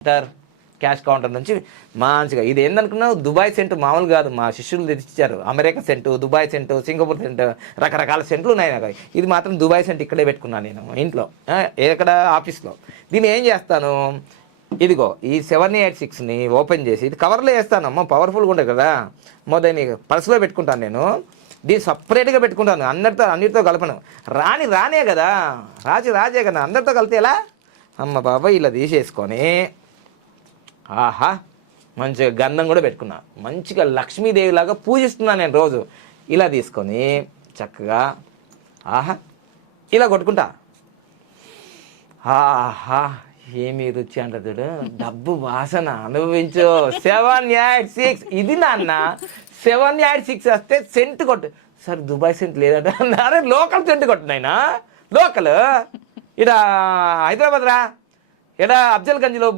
cash counter నుంచి మంచిగా ఇది ఏందనుకున్నావు దుబాయ్ సెంటు మామూలు కాదు మా శిష్యులు తెచ్చిచ్చారు America scent Dubai scent Singapore scent రకరకాల సెంట్లు ఉన్నాయి నాకు ఇది మాత్రం దుబాయ్ సెంట్ ఇక్కడే పెట్టుకున్నాను నేను ఇంట్లో ఎక్కడ ఆఫీస్లో దీన్ని ఏం చేస్తాను ఇదిగో ఈ 786ని ఓపెన్ చేసి ఇది కవర్లో వేస్తానమ్మా పవర్ఫుల్గా ఉంటుంది కదా దాన్ని పర్సులో పెట్టుకుంటాను నేను దీన్ని సపరేట్గా పెట్టుకుంటాను అన్నిటితో కలపను రానే కదా రాజే కదా అందరితో కలితే ఎలా అమ్మ బాబాయ్ ఇలా తీసేసుకొని ఆహా మంచిగా గంధం కూడా పెట్టుకున్నా మంచిగా లక్ష్మీదేవిలాగా పూజిస్తున్నాను నేను రోజు ఇలా తీసుకొని చక్కగా ఆహా ఇలా కొట్టుకుంటా ఆహా ఏమి రుచి అంటదుడు డబ్బు వాసన అనుభవించు 786 ఇది నాన్న 786 వస్తే సెంట్ కొట్టు సార్ దుబాయ్ సెంట్ లేదంటే అరే లోకల్ సెంట్ కొట్టినాయినా లోకల్ ఇక్కడ హైదరాబాద్ రా ఇక్కడ అఫ్జల్గంజ్లో